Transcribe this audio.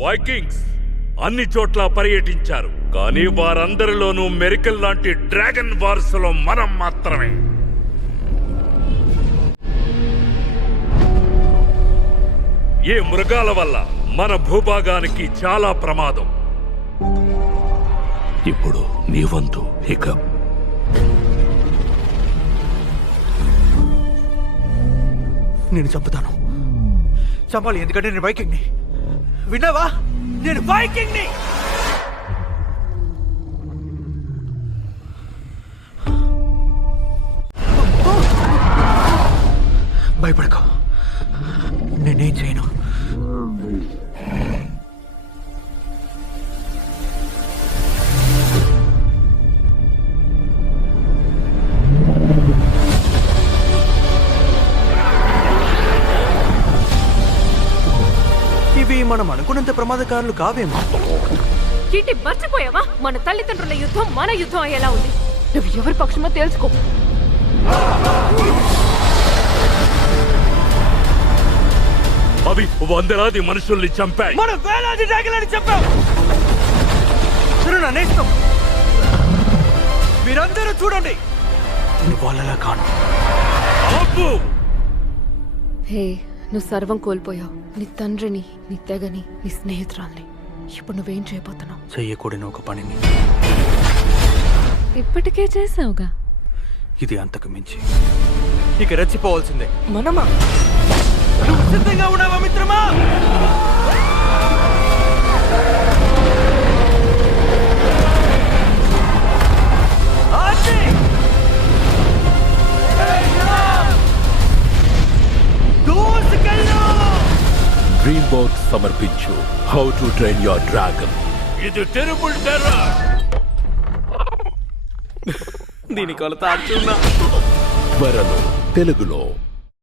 Vikings అన్ని చోట్ల పర్యటించారు, కానీ వారందరిలోనూ మెరికల్ లాంటి డ్రాగన్ వారసులో మనం మాత్రమే. ఏ మృగాల వల్ల మన భూభాగానికి చాలా ప్రమాదం. ఇప్పుడు నీ వంతు. ఇక నేను చంపుతాను. చంపాలి, ఎందుకంటే నేను వైకింగ్ని. విన్నావా? నేను వైకింగ్ని. భయపడకు, నేనేం చేయను. ఇవి మనం అనుకున్నంత ప్రమాదకారులు కావేమో. చీటి మర్చిపోయావా? మన తల్లిదండ్రుల యుద్ధం మన యుద్ధం అయ్యేలా ఉంది. నువ్వు ఎవరి పక్షమో తెలుసుకో. అవి వందలాది మనుషుల్ని చంపాయి. మనం వేలాది డ్రాగన్లని చంపాం. నా నేస్తం, మీరందరూ చూడండి, నేను వాళ్ళలా కాను. హే, నువ్వు సర్వం కోల్పోయావు. నీ తండ్రిని, నీ తెగని, నీ స్నేహితురాల్ని. ఇప్పుడు నువ్వేం చేయబోతున్నావు? చెయ్యకూడని ఒక పనిని ఇప్పటికే చేసావుగా. ఇది అంతకు మించి. ఇక రెచ్చిపోవాల్సిందే. మనమా? నువ్వు సిద్ధంగా ఉన్నావా మిత్రమా? డ్రీమ్ వర్క్స్ సమర్పించు how to train your dragon. ఇది టెరబుల్ టెర్రర్. దీని కొలత అర్జున. త్వరలో తెలుగులో.